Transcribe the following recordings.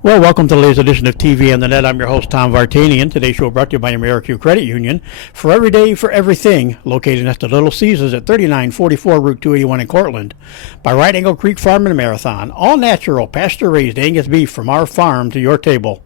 Well, welcome to the latest edition of TV on the Net. I'm your host, Tom Vartanian. Today's show brought to you by AmeriQ Credit Union. For every day, for everything. Located next to Little Caesars at 3944 Route 281 in Cortland. By Right Angle Creek Farm and Marathon. All natural, pasture-raised Angus beef from our farm to your table.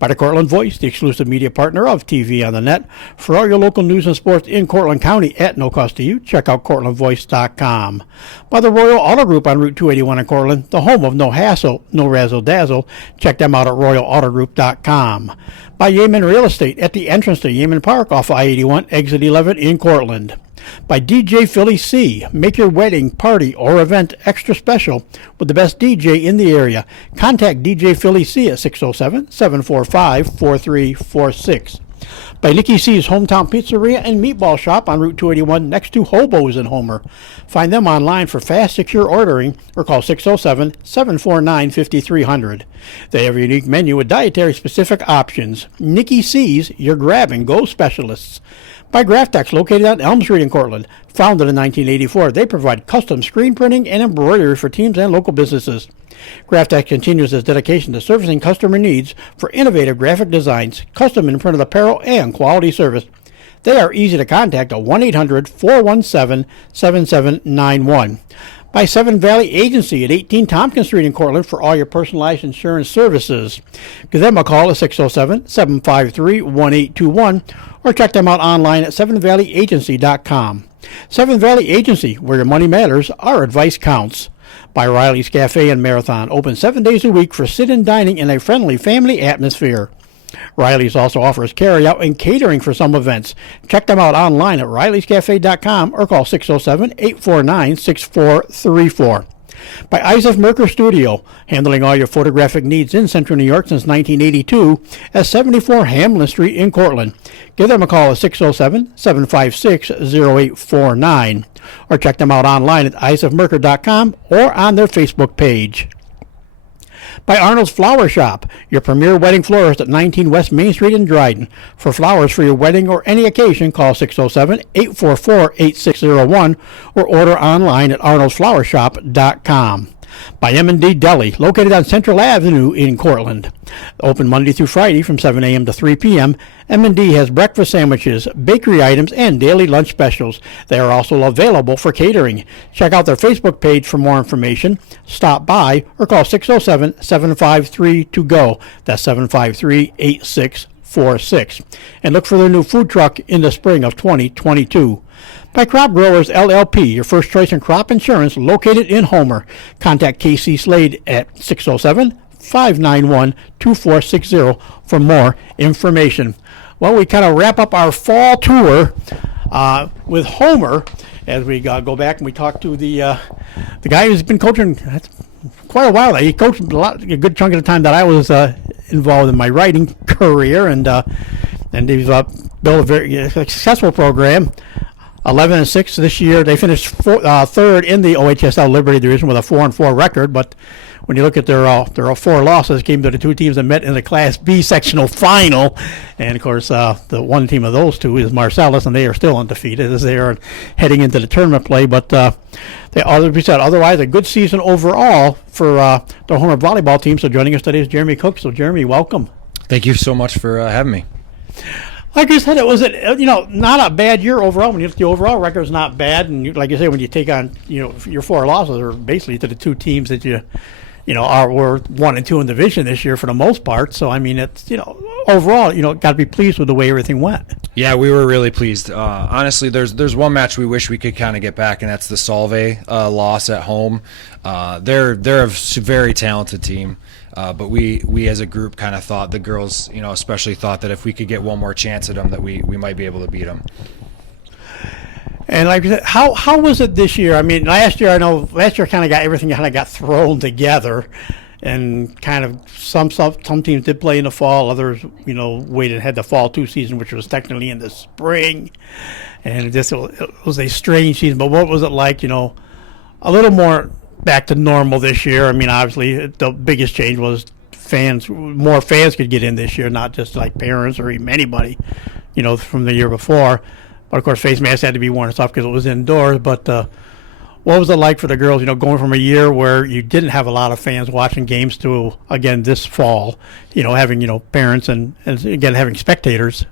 By the Cortland Voice, the exclusive media partner of TV on the Net. For all your local news and sports in Cortland County at no cost to you, check out CortlandVoice.com. By the Royal Auto Group on Route 281 in Cortland, the home of no hassle, no razzle-dazzle. Check them out at RoyalAutoGroup.com. By Yeaman Real Estate at the entrance to Yeaman Park off I-81, exit 11 in Cortland. By DJ Philly C. Make your wedding, party, or event extra special with the best DJ in the area. Contact DJ Philly C at 607-745-4346. By Nicky C's Hometown Pizzeria and Meatball Shop on Route 281 next to Hobo's in Homer. Find them online for fast, secure ordering or call 607-749-5300. They have a unique menu with dietary-specific options. Nicky C's, your grab-and-go specialists. By Graftex, located on Elm Street in Cortland. Founded in 1984, they provide custom screen printing and embroidery for teams and local businesses. Graftex continues its dedication to servicing customer needs for innovative graphic designs, custom and printed apparel, and quality service. They are easy to contact at 1-800-417-7791. By Seven Valley Agency at 18 Tompkins Street in Cortland for all your personalized insurance services. Give them a call at 607-753-1821 or check them out online at sevenvalleyagency.com. Seven Valley Agency, where your money matters, our advice counts. By Riley's Cafe and Marathon, open 7 days a week for sit-in dining in a friendly family atmosphere. Riley's also offers carry-out and catering for some events. Check them out online at rileyscafe.com or call 607-849-6434. By Isaac Merker Studio, handling all your photographic needs in Central New York since 1982 at 74 Hamlin Street in Cortland. Give them a call at 607-756-0849 or check them out online at isaacmerker.com or on their Facebook page. By Arnold's Flower Shop, your premier wedding florist at 19 West Main Street in Dryden. For flowers for your wedding or any occasion, call 607-844-8601 or order online at arnoldsflowershop.com. By M&D Deli, located on Central Avenue in Cortland. Open Monday through Friday from 7 a.m. to 3 p.m. M&D has breakfast sandwiches, bakery items, and daily lunch specials. They are also available for catering. Check out their Facebook page for more information. Stop by or call 607-753-TO-GO. That's 753-8646. And look for their new food truck in the spring of 2022. By Crop Growers LLP, your first choice in crop insurance, located in Homer. Contact KC Slade at 607-591-2460 for more information. Well, we kind of wrap up our fall tour with Homer as we go back and we talk to the guy who's been coaching quite a while. He coached a good chunk of the time that I was involved in my writing career, and he's built a very successful program. 11-6 this year. They finished third in the OHSL Liberty Division with a 4-4 record. But when you look at their 4 losses, came to the 2 teams that met in the Class B sectional final, and of course the one team of those 2 is Marcellus, and they are still undefeated as they are heading into the tournament play. But otherwise a good season overall for the Homer volleyball team. So joining us today is Jeremy Cook. So Jeremy, welcome. Thank you so much for having me. Like you said, it was not a bad year overall. When you look at the overall record, it's not bad. And like you say, when you take on your 4 losses are basically to the 2 teams that were 1 and 2 in the division this year for the most part. So I mean, it's overall got to be pleased with the way everything went. Yeah, we were really pleased. Honestly, there's one match we wish we could kind of get back, and that's the Solvay loss at home. They're a very talented team. But we as a group kind of thought, the girls, especially thought that if we could get one more chance at them, that we might be able to beat them. And like I said, how was it this year? I mean, last year everything kind of got thrown together, and kind of some teams did play in the fall, others waited and had the fall 2 season, which was technically in the spring, and it was a strange season. But what was it like? A little more back to normal this year. I mean, obviously the biggest change was more fans could get in this year, not just like parents or even anybody, from the year before. But of course, face masks had to be worn and stuff because it was indoors. But what was it like for the girls, going from a year where you didn't have a lot of fans watching games to, again, this fall, having, parents and again, having spectators?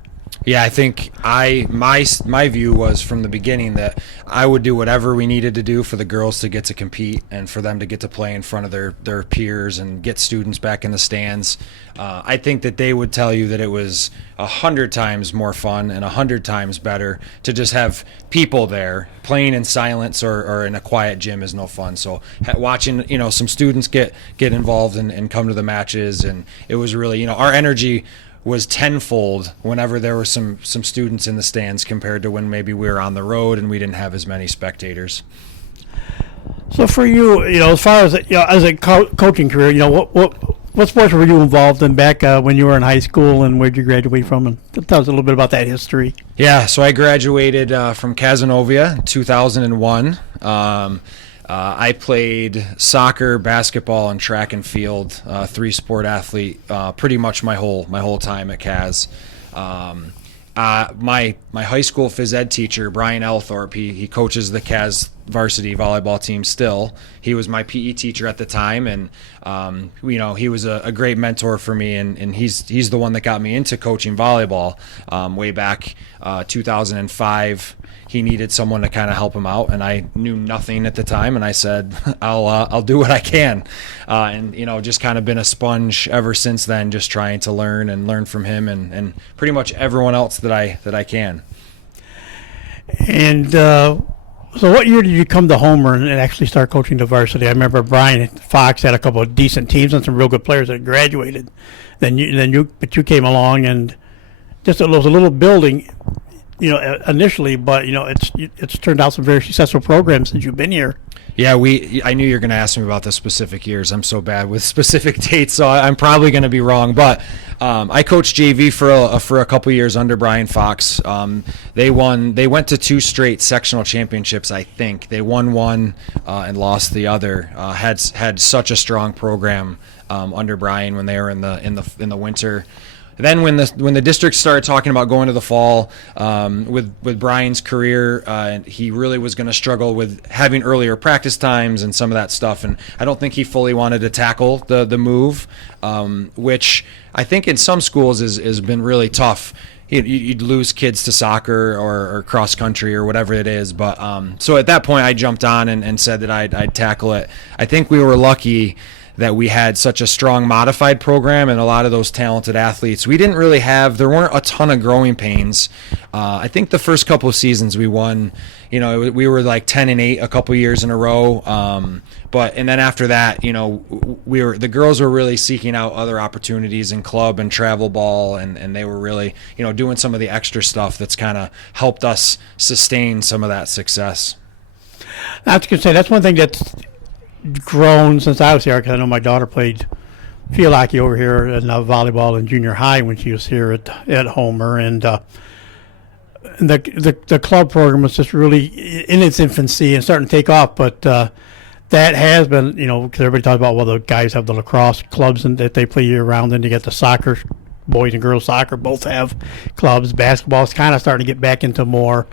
Yeah, I think my view was from the beginning that I would do whatever we needed to do for the girls to get to compete and for them to get to play in front of their peers and get students back in the stands. I think that they would tell you that it was 100 times more fun and 100 times better to just have people there. Playing in silence or in a quiet gym is no fun. So watching some students get involved and come to the matches, and it was really our energy was tenfold whenever there were some students in the stands compared to when maybe we were on the road and we didn't have as many spectators. So for you, as far as as a coaching career, what sports were you involved in back when you were in high school, and where'd you graduate from? And tell us a little bit about that history. Yeah, so I graduated from Casanova in 2001. I played soccer, basketball, and track and field. Three-sport athlete, pretty much my whole time at Cas. My high school phys ed teacher, Brian Elthorpe, he coaches the Cas varsity volleyball team still. He was my PE teacher at the time, and he was a great mentor for me, and he's the one that got me into coaching volleyball way back 2005. He needed someone to kind of help him out, and I knew nothing at the time, and I said, I'll do what I can, and just kind of been a sponge ever since then, just trying to learn from him and pretty much everyone else that I can. And so what year did you come to Homer and actually start coaching the varsity? I remember Brian Fox had a couple of decent teams and some real good players that graduated. But you came along, and just it was a little building, initially, but it's turned out some very successful programs since you've been here. Yeah, I knew you were going to ask me about the specific years. I'm so bad with specific dates, so I'm probably going to be wrong. But I coached JV for a couple years under Brian Fox. They went to 2 straight sectional championships. I think they won one and lost the other. Had such a strong program under Brian when they were in the winter. Then when the district started talking about going to the fall, with Brian's career, he really was going to struggle with having earlier practice times and some of that stuff, and I don't think he fully wanted to tackle the move, which I think in some schools has been really tough. You'd lose kids to soccer or cross country or whatever it is, but so at that point I jumped on and said that I'd tackle it. I think we were lucky that we had such a strong modified program and a lot of those talented athletes. We didn't really there weren't a ton of growing pains. I think the first couple of seasons we won, we were like 10-8 a couple years in a row. And then after that, the girls were really seeking out other opportunities in club and travel ball, and they were really, doing some of the extra stuff that's kind of helped us sustain some of that success. I was going to say, that's one thing that's grown since I was here, because I know my daughter played field hockey over here and volleyball in junior high when she was here at Homer, and the club program was just really in its infancy and starting to take off, but that has been, because everybody talks about, well, the guys have the lacrosse clubs and that they play year round, and you get the soccer, boys and girls soccer both have clubs. Basketball is kind of starting to get back into more,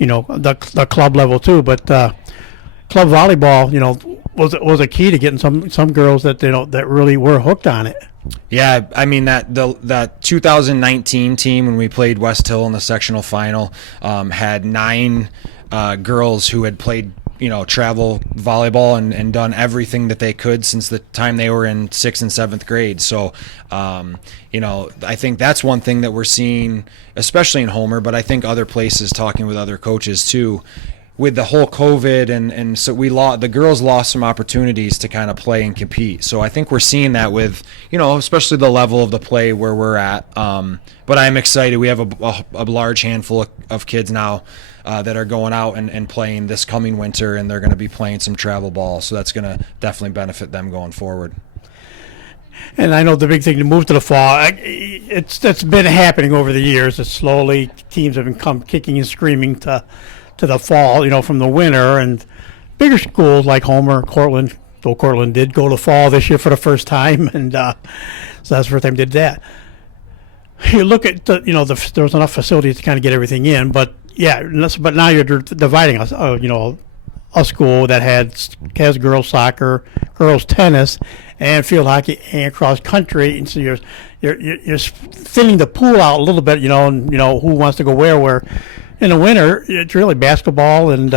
the club level too, but club volleyball, was a key to getting some girls that that really were hooked on it. Yeah, I mean that 2019 team when we played West Hill in the sectional final had 9 girls who had played travel volleyball and done everything that they could since the time they were in 6th and 7th grade. So I think that's one thing that we're seeing, especially in Homer, but I think other places, talking with other coaches too, with the whole COVID and so the girls lost some opportunities to kind of play and compete. So I think we're seeing that with, especially the level of the play where we're at. But I'm excited. We have a large handful of kids now that are going out and playing this coming winter, and they're going to be playing some travel ball. So that's going to definitely benefit them going forward. And I know the big thing to move to the fall, that's been happening over the years. It's slowly teams have been kicking and screaming to the fall, from the winter, and bigger schools like Homer, Cortland, though Cortland did go to fall this year for the first time, and so that's the first time they did that. You look at there was enough facilities to kind of get everything in, but yeah, but now you're dividing us, a school that has girls soccer, girls tennis, and field hockey and cross country, and so you're thinning the pool out a little bit, and who wants to go where. In the winter, it's really basketball and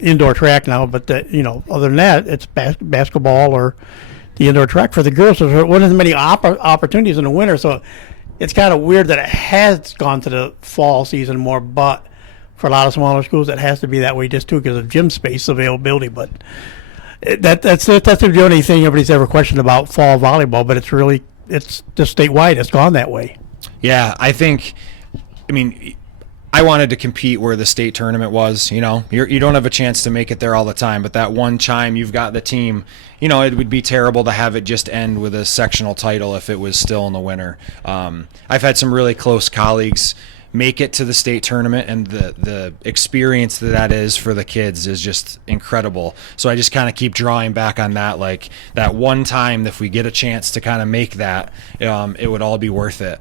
indoor track now, but other than that, it's basketball or the indoor track for the girls. So there wasn't as many opportunities in the winter, so it's kind of weird that it has gone to the fall season more, but for a lot of smaller schools, it has to be that way just too because of gym space availability. But that's the only thing everybody's ever questioned about fall volleyball, but it's just statewide. It's gone that way. Yeah, I wanted to compete where the state tournament was. You don't have a chance to make it there all the time, but that one time you've got the team. It would be terrible to have it just end with a sectional title if it was still in the winter. I've had some really close colleagues make it to the state tournament, and the experience that is for the kids is just incredible. So I just kind of keep drawing back on that, like that one time, if we get a chance to kind of make that, it would all be worth it.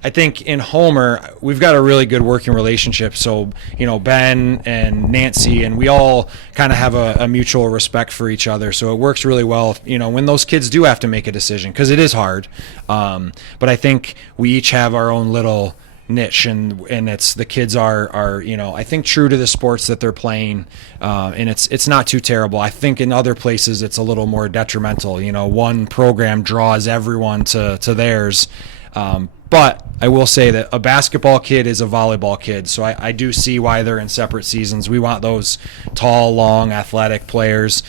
I think in Homer, we've got a really good working relationship. So, Ben and Nancy, and we all kind of have a mutual respect for each other. So it works really well, when those kids do have to make a decision, because it is hard. But I think we each have our own little niche, and it's the kids are I think true to the sports that they're playing, and it's not too terrible. I think in other places it's a little more detrimental. One program draws everyone to theirs. But I will say that a basketball kid is a volleyball kid, so I do see why they're in separate seasons. We want those tall, long, athletic players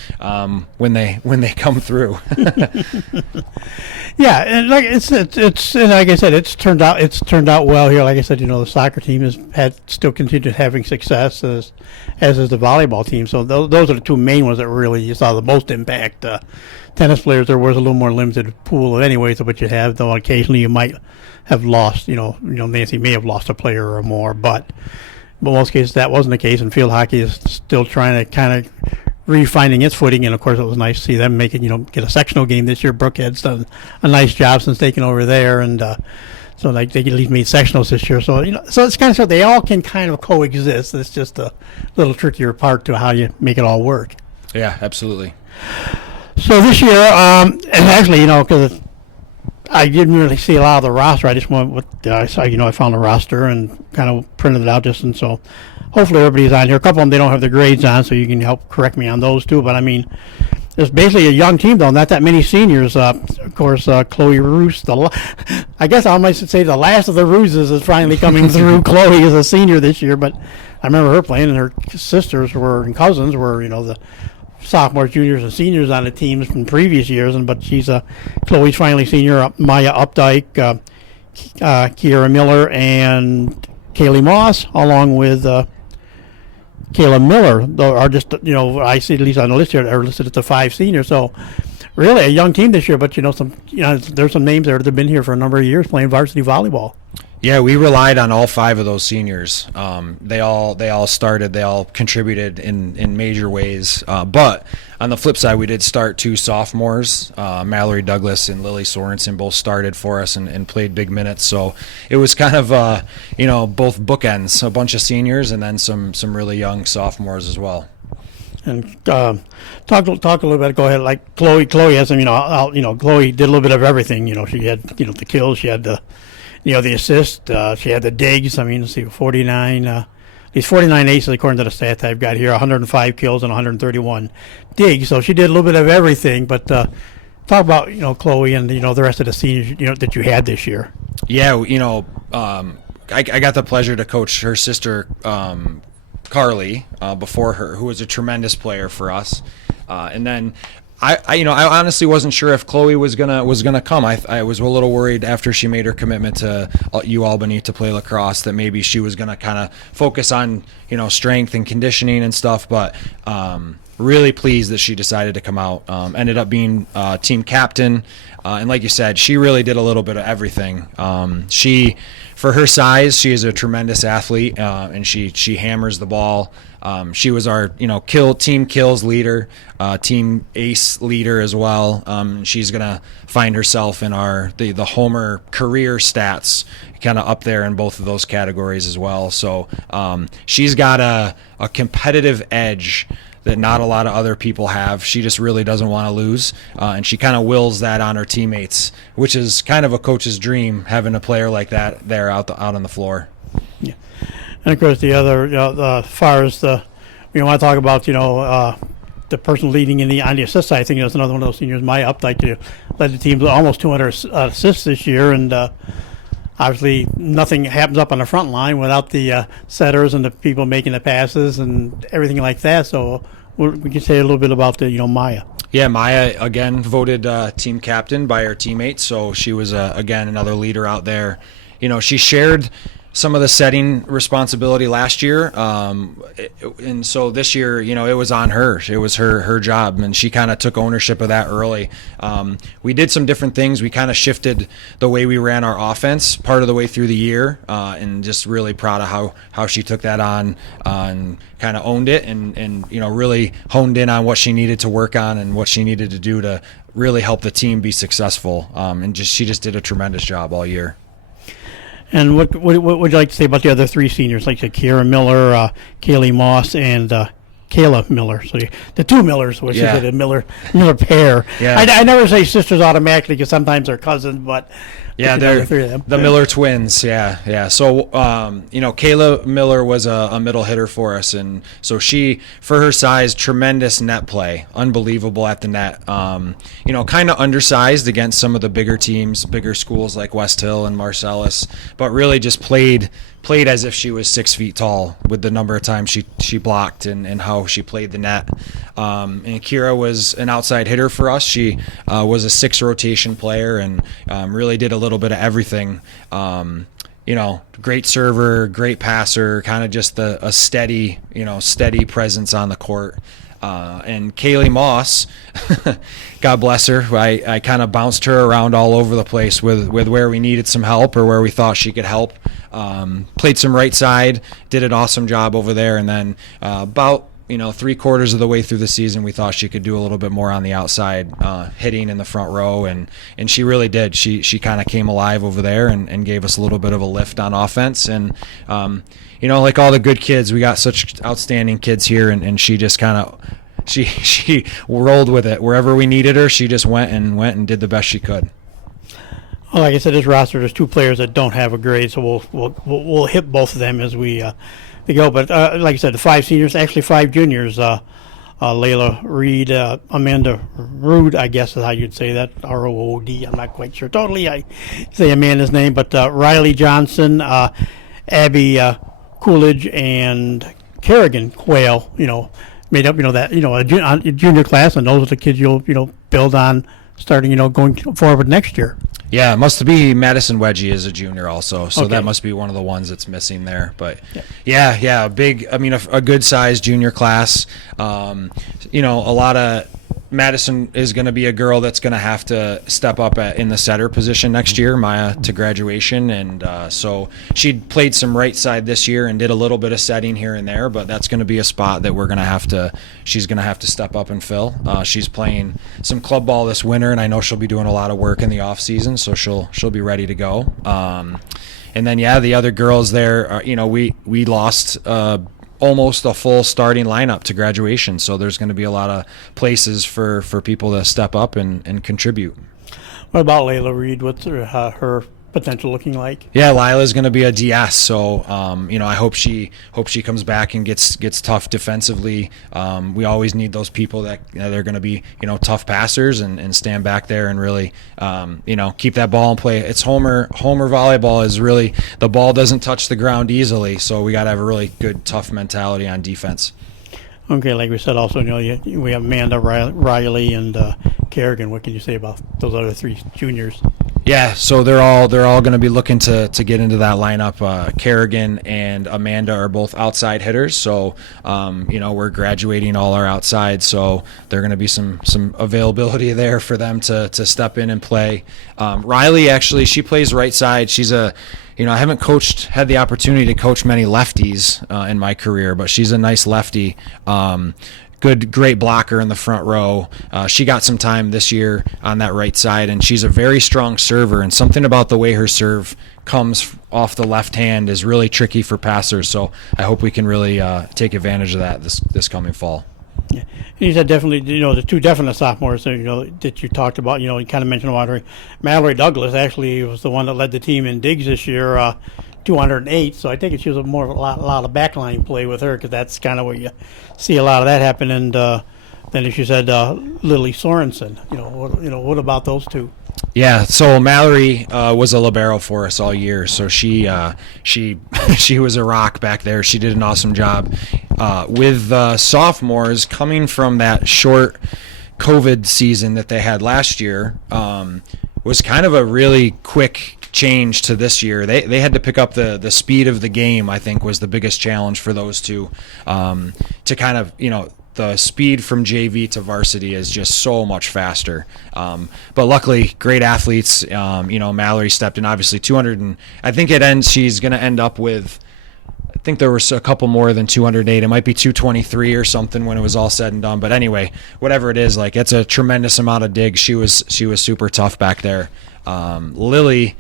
when they come through. Yeah, and like and like I said, it's turned out well here. Like I said, the soccer team has still continued having success as is the volleyball team. So those are the two main ones that really you saw the most impact. Tennis players, there was a little more limited pool of anyways of what you have, though occasionally you might have lost, Nancy may have lost a player or more, but in most cases that wasn't the case, and field hockey is still trying to kind of refinding its footing, and of course it was nice to see them make it, get a sectional game this year. Brookhead's done a nice job since taking over there, and so they at least made sectionals this year. So, so it's kind of so they all can kind of coexist. It's just a little trickier part to how you make it all work. Yeah, absolutely. So this year, and actually, because I didn't really see a lot of the roster. I just went with I saw. I found the roster and kind of printed it out and so hopefully everybody's on here. A couple of them, they don't have the grades on, so you can help correct me on those too. But I mean, it's basically a young team though, not that many seniors. Of course, Chloe Roos, I guess I might say the last of the Rooses is finally coming through. Chloe is a senior this year, but I remember her playing, and her sisters and cousins were the sophomores, juniors, and seniors on the teams from previous years, but Chloe's finally senior. Maya Updike, Kiera Miller, and Kaylee Moss, along with Kayla Miller, are just I see at least on the list here are listed as the 5 seniors. So really a young team this year, but there's some names there that have been here for a number of years playing varsity volleyball. Yeah, we relied on all 5 of those seniors. They all started. They all contributed in major ways. But on the flip side, we did start 2 sophomores. Mallory Douglas and Lily Sorensen both started for us and played big minutes. So it was kind of both bookends, a bunch of seniors and then some really young sophomores as well. And talk a little bit. Go ahead. Like Chloe has some. Chloe did a little bit of everything. She had the kills. She had the assist. She had the digs. Let's see, 49. These 49 aces according to the stats I've got here. 105 kills and 131 digs. So she did a little bit of everything. But talk about Chloe and the rest of the seniors that you had this year. Yeah, I got the pleasure to coach her sister. Carly before her, who was a tremendous player for us, and then I honestly wasn't sure if Chloe was gonna come. I was a little worried after she made her commitment to UAlbany to play lacrosse that maybe she was gonna kind of focus on strength and conditioning and stuff, but really pleased that she decided to come out. Ended up being team captain, and like you said, she really did a little bit of everything. For her size, she is a tremendous athlete, and she hammers the ball. She was our team kills leader, team ace leader as well. She's gonna find herself in the Homer career stats, kind of up there in both of those categories as well. So she's got a competitive edge that not a lot of other people have. She just really doesn't want to lose, and she kind of wills that on her teammates, which is kind of a coach's dream, having a player like that there out on the floor. Yeah, and of course the other, as far as we want to talk about, the person leading on the assist side. I think that's another one of those seniors. Maya Updike led the team to almost 200 assists this year, and obviously nothing happens up on the front line without the setters and the people making the passes and everything like that. So we can say a little bit about Maya. Yeah, Maya, again, voted team captain by her teammates, so she was, again, another leader out there. She shared some of the setting responsibility last year, and so this year, it was on her. It was her job, and she kind of took ownership of that early. We did some different things. We kind of shifted the way we ran our offense part of the way through the year, and just really proud of how she took that on and kind of owned it, and really honed in on what she needed to work on and what she needed to do to really help the team be successful. And she just did a tremendous job all year. And what would you like to say about the other three seniors, like Kira Miller, Kaylee Moss, and Kayla Miller? So the two Millers, which is the Miller pair. Yeah. I never say sisters automatically because sometimes they're cousins, but yeah, they're three of them. The Miller twins. Yeah. So Kayla Miller was a middle hitter for us, and so she, for her size, tremendous net play, unbelievable at the net. Kind of undersized against some of the bigger teams, bigger schools like West Hill and Marcellus, but really just played as if she was 6 feet tall with the number of times she blocked and how she played the net. And Kira was an outside hitter for us. She was a 6 rotation player and really did a little bit of everything. Great server, great passer, kind of just a steady presence on the court. And Kaylee Moss, God bless her, I kind of bounced her around all over the place with where we needed some help or where we thought she could help. Played some right side, did an awesome job over there, and then about 3/4 of the way through the season, we thought she could do a little bit more on the outside, hitting in the front row, and she really did. She kind of came alive over there and gave us a little bit of a lift on offense. And like all the good kids, we got such outstanding kids here, and she just kind of she rolled with it wherever we needed her. She just went and did the best she could. Well, like I said, this roster, there's 2 players that don't have a grade, so we'll hit both of them as we go. But like I said, the 5 seniors, actually 5 juniors. Layla Reed, Amanda Rood, I guess is how you'd say that, R-O-O-D. I'm not quite sure totally. I say Amanda's name, but Riley Johnson, Abby Coolidge, and Kerrigan Quayle. Made up a junior class, and those are the kids you'll build on starting going forward next year. Yeah, it must be Madison Wedgie is a junior also, so that must be one of the ones that's missing there. But yeah, a good sized junior class. A lot of Madison is going to be a girl that's going to have to step up in the setter position next year, Maya, to graduation. And so she played some right side this year and did a little bit of setting here and there, but that's going to be a spot that she's going to have to step up and fill. She's playing some club ball this winter, and I know she'll be doing a lot of work in the off season, so she'll be ready to go. And then, the other girls there, we lost almost a full starting lineup to graduation, so there's going to be a lot of places for people to step up and contribute. What about Layla Reed? What's her potential looking like? Yeah, Lila's going to be a DS, so I hope she comes back and gets tough defensively. We always need those people that they're going to be tough passers and stand back there and really keep that ball in play. It's Homer volleyball is really, the ball doesn't touch the ground easily, so we got to have a really good tough mentality on defense. Okay, like we said, also we have Amanda Riley and Kerrigan. What can you say about those other 3 juniors? Yeah, so they're all going to be looking to get into that lineup. Kerrigan and Amanda are both outside hitters, so we're graduating all our outside, so there are going to be some availability there for them to step in and play. Riley, actually, she plays right side. She's I haven't had the opportunity to coach many lefties in my career, but she's a nice lefty. Great blocker in the front row. She got some time this year on that right side, and she's a very strong server, and something about the way her serve comes off the left hand is really tricky for passers, so I hope we can really take advantage of that this coming fall. Yeah. And you said definitely, the two definite sophomores, that you talked about, you kind of mentioned about her. Mallory Douglas actually was the one that led the team in digs this year, 208. So I think she was a lot of backline play with her, because that's kind of where you see a lot of that happen. And then, as you said, Lily Sorensen. What about those two? Yeah, so Mallory was a libero for us all year, so she was a rock back there. She did an awesome job. With sophomores coming from that short COVID season that they had last year, was kind of a really quick change to this year. They had to pick up the speed of the game, I think, was the biggest challenge for those two, to kind of, the speed from JV to varsity is just so much faster. But luckily, great athletes. Mallory stepped in, obviously 200, and I think she's going to end up with, I think there was a couple more than 208. It might be 223 or something when it was all said and done. But anyway, whatever it is, it's a tremendous amount of digs. She was super tough back there. Lily,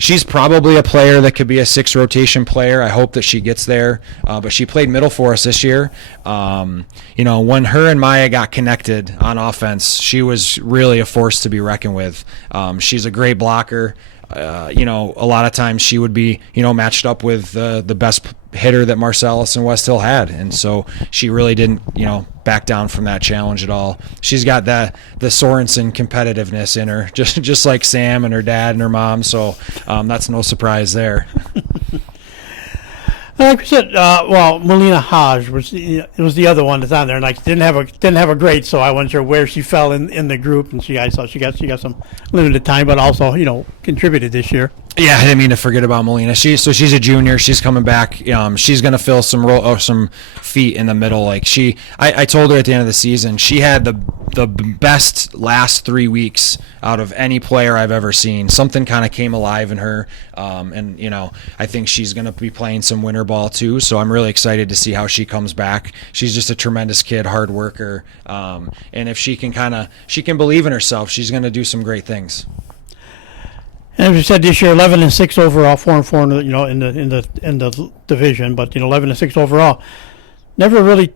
she's probably a player that could be a 6 rotation player. I hope that she gets there. But she played middle for us this year. When her and Maya got connected on offense, she was really a force to be reckoned with. She's a great blocker. A lot of times she would be, matched up with the best hitter that Marcellus and West Hill had. And so she really didn't, back down from that challenge at all. She's got the Sorensen competitiveness in her, just like Sam and her dad and her mom. So that's no surprise there. Like we said, Melina Hodge was the other one that's on there, and didn't have a grade, so I wasn't sure where she fell in the group. And I saw she got some limited time, but also contributed this year. Yeah, I didn't mean to forget about Melina. She's a junior. She's coming back. She's going to fill some feet in the middle. I told her at the end of the season, she had the best last 3 weeks out of any player I've ever seen. Something kind of came alive in her, and I think she's going to be playing some winter ball too. So I'm really excited to see how she comes back. She's just a tremendous kid, hard worker, and if she can believe in herself, she's going to do some great things. And as we said this year, 11-6 overall, 4-4 in the division, but 11-6 overall. Never really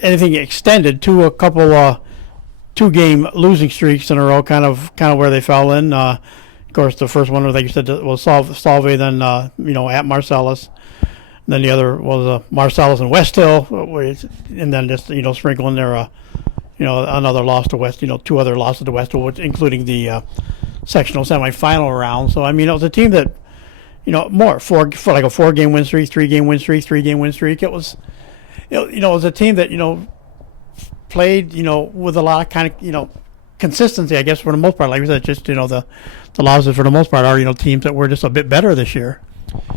anything extended to a couple 2-game losing streaks in a row, kind of where they fell in. Of course, the first one, like you said, was Salve, then at Marcellus. And then the other was Marcellus and West Hill, and then just sprinkle in there another loss to West, 2 other losses to West Hill, including the sectional semifinal round. So it was a team that for like a 4-game win streak, 3-game win streak, 3-game win streak. It was it was a team that played with a lot of consistency, I guess, for the most part. Like we said, just the losses for the most part are teams that were just a bit better this year.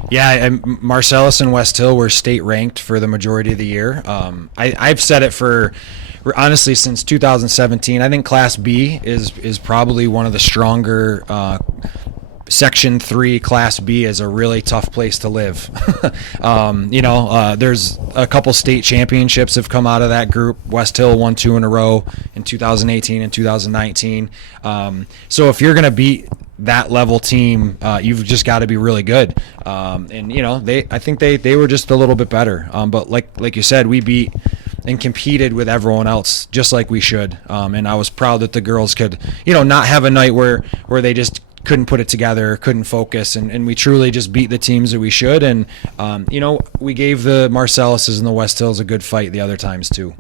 Yeah, Marcellus and West Hill were state ranked for the majority of the year. I've said it for honestly since 2017. I think Class B is probably one of the stronger. Section 3 Class B is a really tough place to live. There's a couple state championships have come out of that group. West Hill won 2 in a row in 2018 and 2019. So if you're going to beat that level team, you've just got to be really good. I think they were just a little bit better. But like you said, we beat and competed with everyone else just like we should. And I was proud that the girls could, not have a night where they just couldn't put it together, couldn't focus, and we truly just beat the teams that we should. And we gave the Marcelluses and the West Hills a good fight the other times too.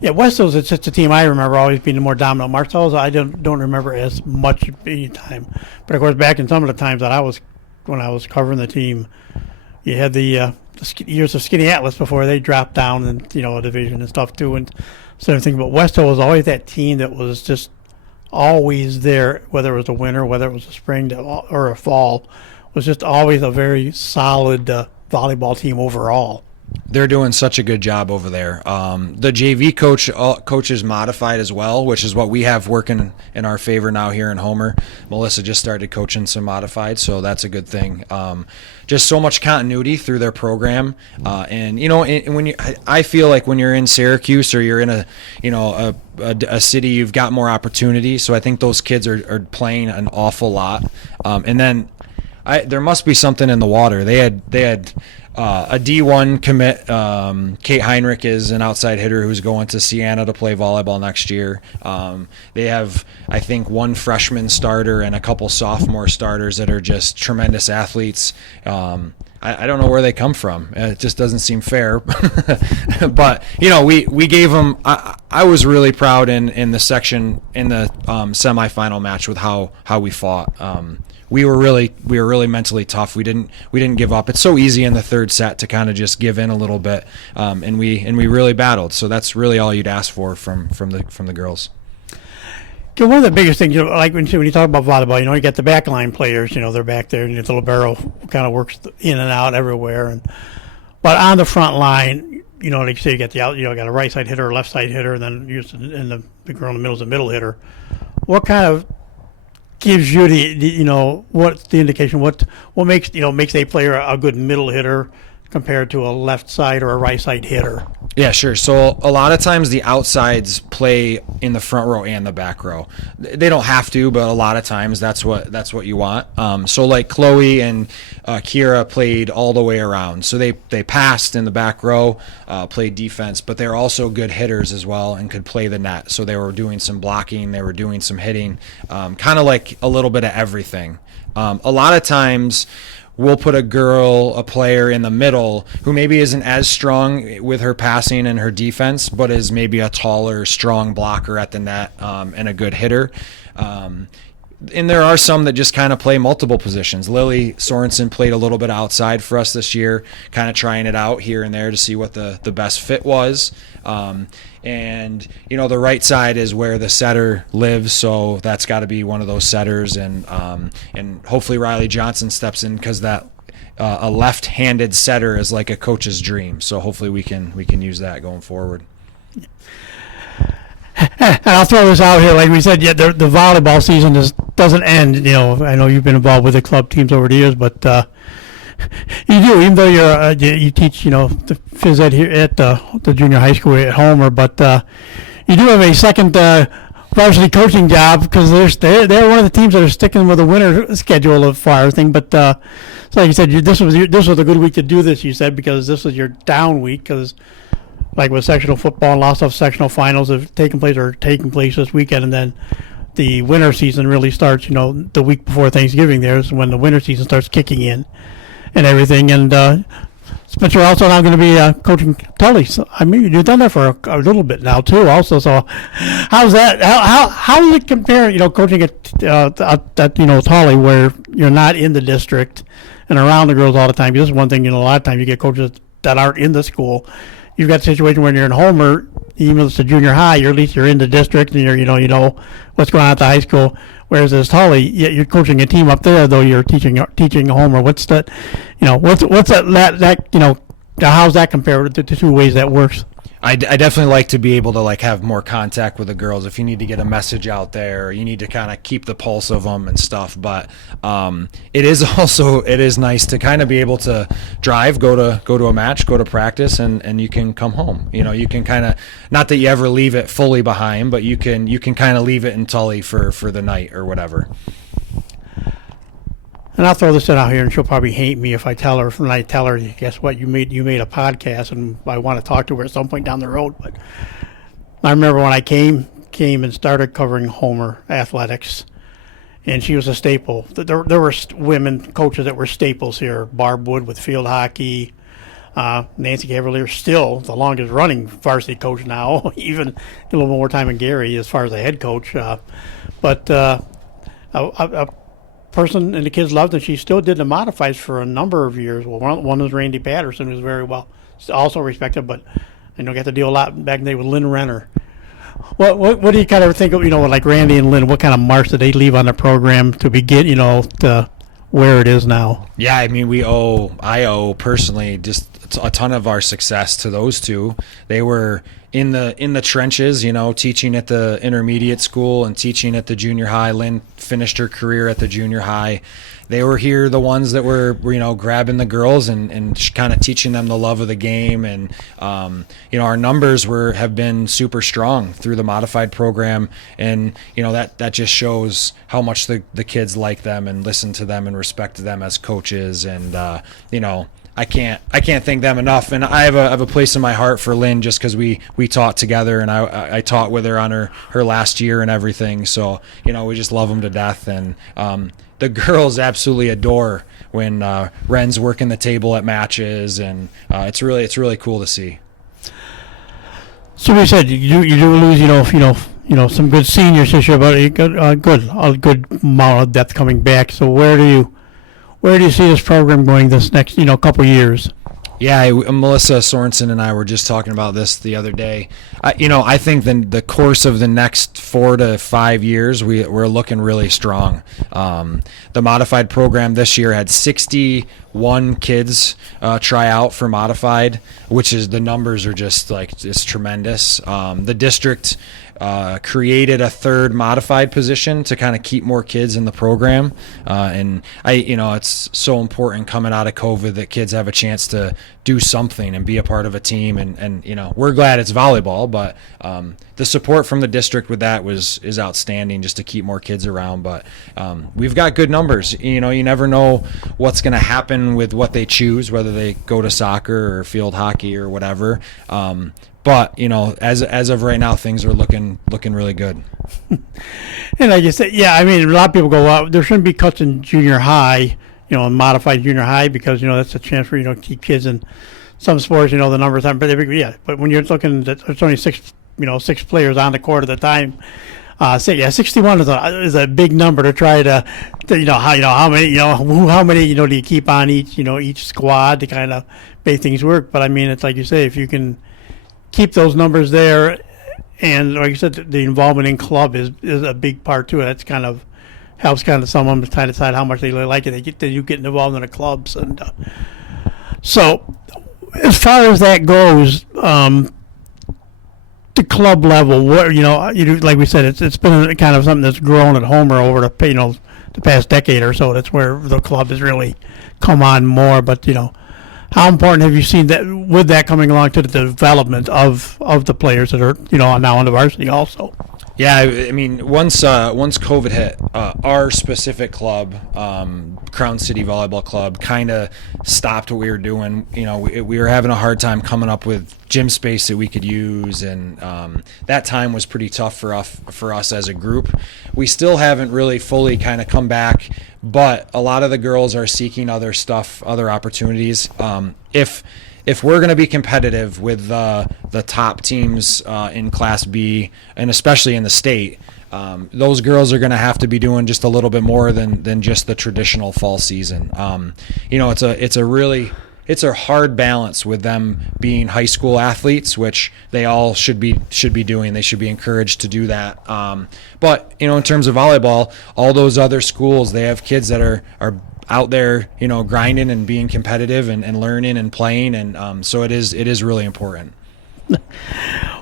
Yeah, West Hills, it's just a team I remember always being the more dominant. Marcelluses, I don't remember as much any time. But of course, back in some of the times that when I was covering the team, you had the years of Skinny Atlas before they dropped down and a division and stuff too. And so I'm thinking, but West Hill was always that team that was just always there, whether it was a winter, whether it was a spring or a fall, was just always a very solid volleyball team overall. They're doing such a good job over there. The JV coach is modified as well, which is what we have working in our favor now here in Homer. Melissa just started coaching some modified, so that's a good thing. Just so much continuity through their program, and I feel like when you're in Syracuse or you're in a city, you've got more opportunity. So I think those kids are playing an awful lot, and then there must be something in the water. They had. A D1 commit, Kate Heinrich, is an outside hitter who's going to Siena to play volleyball next year. They have, I think, one freshman starter and a couple sophomore starters that are just tremendous athletes. I don't know where they come from. It just doesn't seem fair. But, we gave them – I was really proud in the semifinal match with how we fought. We were really mentally tough. We didn't give up. It's so easy in the third set to kind of just give in a little bit, and we really battled. So that's really all you'd ask for from the girls. One of the biggest things, like when you talk about volleyball, you got the backline players. They're back there, and the libero kind of works in and out everywhere. But on the front line, like you say, you got got a right side hitter, a left side hitter, and then the girl in the middle is a middle hitter. What kind of gives you what's the indication? What makes a player a good middle hitter compared to a left side or a right side hitter? Yeah, sure. So a lot of times the outsides play in the front row and the back row. They don't have to, but a lot of times that's what you want. So like Chloe and Kira played all the way around. So they passed in the back row, played defense, but they're also good hitters as well and could play the net. So they were doing some blocking, they were doing some hitting, kind of like a little bit of everything. A lot of times we'll put a player in the middle who maybe isn't as strong with her passing and her defense, but is maybe a taller, strong blocker at the net, and a good hitter. And there are some that just kind of play multiple positions. Lily Sorensen played a little bit outside for us this year, kind of trying it out here and there to see what the best fit was. And the right side is where the setter lives, so that's got to be one of those setters. And hopefully Riley Johnson steps in, because that a left-handed setter is like a coach's dream. So hopefully we can use that going forward. And I'll throw this out here, like we said, the volleyball season doesn't end. I know you've been involved with the club teams over the years, but you do, even though you teach, the phys ed here at the junior high school at Homer, but you do have a second varsity coaching job, because they're one of the teams that are sticking with the winter schedule of far thing. But so like you said, this was a good week to do this. You said, because this was your down week, because like with sectional football and lots of sectional finals have taken place this weekend, and then the winter season really starts, the week before Thanksgiving. There's when the winter season starts kicking in and everything. And Spencer also now going to be coaching Tully. So, you've done that for a little bit now too also. So how's that? How does it compare, coaching at Tully, where you're not in the district and around the girls all the time? This is one thing, a lot of times you get coaches that aren't in the school. You've got a situation when you're in Homer, even though it's a junior high, at least you're in the district and you know what's going on at the high school. Whereas as Tully, you're coaching a team up there, though you're teaching Homer. What's that? What's that? How's that compared to the two ways that works? I definitely like to be able to have more contact with the girls if you need to get a message out there, or you need to kind of keep the pulse of them and stuff. But it is nice to kind of be able to drive, go to a match, go to practice, and you can come home. You can kind of, not that you ever leave it fully behind, but you can kind of leave it in Tully for the night or whatever. And I'll throw this in out here, and she'll probably hate me if I tell her. When I tell her, guess what? You made a podcast, and I want to talk to her at some point down the road. But I remember when I came and started covering Homer athletics, and she was a staple. There were women coaches that were staples here. Barb Wood with field hockey, Nancy Cavalier, still the longest running varsity coach now, even a little more time than Gary as far as a head coach. But a person, and the kids loved it. She still did the modifieds for a number of years. Well, one was Randy Patterson, who's very well also respected, but I got to deal a lot back in the day with Lynn Renner, What do you kind of think of, like Randy and Lynn, what kind of marks did they leave on the program to begin, to where it is now? Yeah, I mean, I owe personally just a ton of our success to those two. They were in the trenches, teaching at the intermediate school and teaching at the junior high. Lynn finished her career at the junior high. They were here, the ones that were grabbing the girls and kind of teaching them the love of the game. And our numbers have been super strong through the modified program, and that just shows how much the kids like them and listen to them and respect them as coaches. And I can't thank them enough. And I have a place in my heart for Lynn, just because we taught together, and I taught with her on her last year and everything. So we just love them to death. And the girls absolutely adore when Ren's working the table at matches, and it's really cool to see. So we said you do lose some good seniors this year, but a good amount of depth coming back. So where do you see this program going this next couple years? Yeah, Melissa Sorensen and I were just talking about this the other day. I think the course of the next 4 to 5 years, we're looking really strong. The modified program this year had 61 kids try out for modified, which is, the numbers are just it's tremendous. The district created a third modified position to kind of keep more kids in the program, and it's so important coming out of COVID that kids have a chance to do something and be a part of a team, and we're glad it's volleyball, but the support from the district with that is outstanding, just to keep more kids around. But we've got good numbers. You never know what's going to happen with what they choose, whether they go to soccer or field hockey or whatever. But as of right now, things are looking really good. And like you said, yeah, I mean, a lot of people go, well, there shouldn't be cuts in junior high, modified junior high, because that's a chance for to keep kids in some sports. The numbers aren't very big. Yeah, but when you're looking at, there's only six players on the court at the time. 61 is a big number to try to how many do you keep on each squad to kind of make things work. But I mean, it's like you say, if you can keep those numbers there, and like you said, the involvement in club is a big part to it. It's kind of helps someone to try to decide how much they really like it. You get involved in the clubs, and so as far as that goes, the club level, what like we said, it's been kind of something that's grown at Homer over the past decade or so. That's where the club has really come on more, but how important have you seen that with that coming along to the development of the players that are now on the varsity also? Yeah, I mean, once COVID hit, our specific club, Crown City Volleyball Club, kind of stopped what we were doing. We were having a hard time coming up with gym space that we could use, and that time was pretty tough for us as a group. We still haven't really fully kind of come back, but a lot of the girls are seeking other opportunities. If we're going to be competitive with the top teams in Class B, and especially in the state, those girls are going to have to be doing just a little bit more than just the traditional fall season. It's a hard balance with them being high school athletes, which they all should be doing. They should be encouraged to do that. But in terms of volleyball, all those other schools, they have kids that are out there, grinding and being competitive and learning and playing, and so it is really important.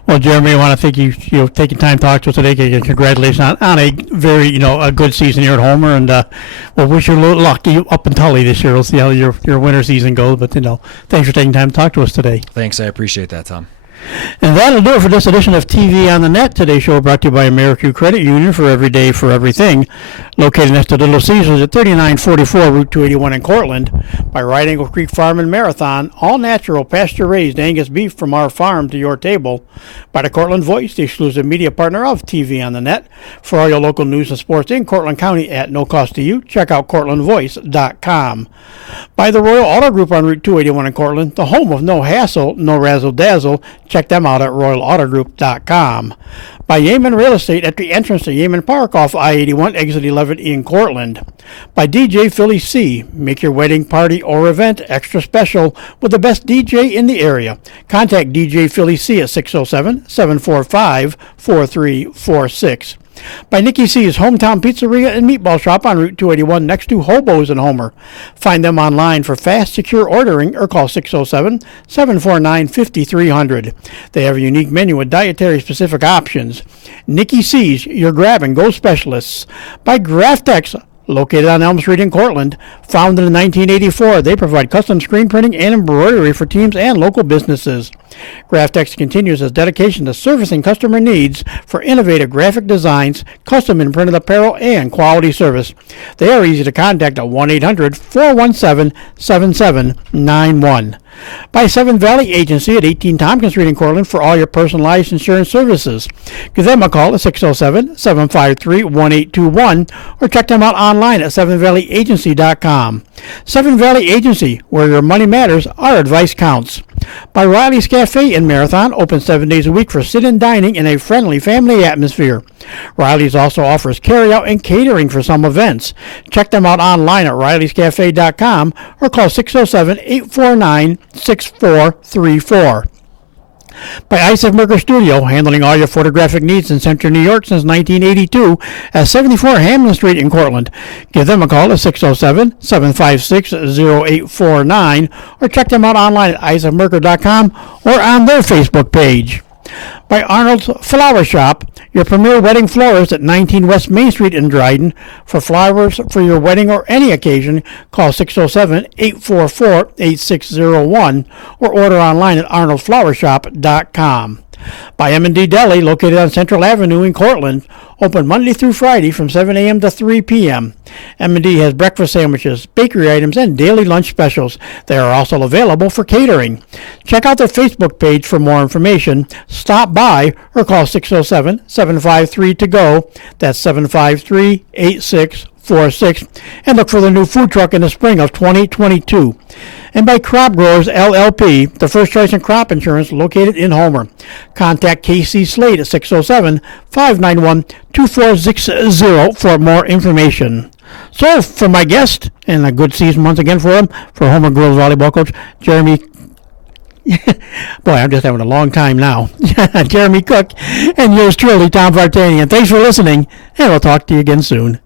Well, Jeremy, I want to thank you, taking time to talk to us today. Congratulations on a very, a good season here at Homer, and we'll wish you a little luck up in Tully this year. We'll see how your winter season goes, but thanks for taking time to talk to us today. Thanks, I appreciate that, Tom. And that'll do it for this edition of TV on the Net. Today's show brought to you by American Credit Union, for every day, for everything. Located next to Little Caesars at 3944 Route 281 in Cortland. By Right Angle Creek Farm and Marathon, all natural, pasture-raised Angus beef from our farm to your table. By the Cortland Voice, the exclusive media partner of TV on the Net. For all your local news and sports in Cortland County at no cost to you, check out CortlandVoice.com. By the Royal Auto Group on Route 281 in Cortland, the home of no hassle, no razzle-dazzle, Check them out at royalautogroup.com. By Yeaman Real Estate at the entrance to Yeaman Park off I-81, exit 11 in Cortland. By DJ Philly C. Make your wedding party or event extra special with the best DJ in the area. Contact DJ Philly C at 607-745-4346. By Nikki C's Hometown Pizzeria and Meatball Shop on Route 281 next to Hobo's in Homer. Find them online for fast, secure ordering or call 607-749-5300. They have a unique menu with dietary-specific options. Nikki C's, your grab-and-go specialists. By Graftex, located on Elm Street in Cortland. Founded in 1984, they provide custom screen printing and embroidery for teams and local businesses. Graftex continues its dedication to servicing customer needs for innovative graphic designs, custom and printed apparel, and quality service. They are easy to contact at 1-800-417-7791. By Seven Valley Agency at 18 Tompkins Street in Cortland for all your personalized insurance services. Give them a call at 607-753-1821 or check them out online at sevenvalleyagency.com. Seven Valley Agency, where your money matters, our advice counts. By Riley's Cafe in Marathon, open 7 days a week for sit-in dining in a friendly family atmosphere. Riley's also offers carry-out and catering for some events. Check them out online at rileyscafe.com or call 607-849-6434. By Isaac Merker Studio, handling all your photographic needs in Central New York since 1982 at 74 Hamlin Street in Cortland. Give them a call at 607-756-0849 or check them out online at isaacmerker.com or on their Facebook page. By Arnold's Flower Shop, your premier wedding florist at 19 West Main Street in Dryden. For flowers for your wedding or any occasion, call 607-844-8601 or order online at arnoldflowershop.com. By M&D Deli, located on Central Avenue in Cortland, open Monday through Friday from 7 a.m. to 3 p.m. M&D has breakfast sandwiches, bakery items, and daily lunch specials. They are also available for catering. Check out their Facebook page for more information. Stop by or call 607-753-TO-GO. That's 753-8646. And look for the new food truck in the spring of 2022. And by Crop Growers LLP, the first choice in crop insurance located in Homer. Contact KC Slade at 607-591-2460 for more information. So, for my guest, and a good season once again for him, for Homer Girls Volleyball Coach, Jeremy, boy, I'm just having a long time now, Jeremy Cook, and yours truly, Tom Vartanian. Thanks for listening, and we'll talk to you again soon.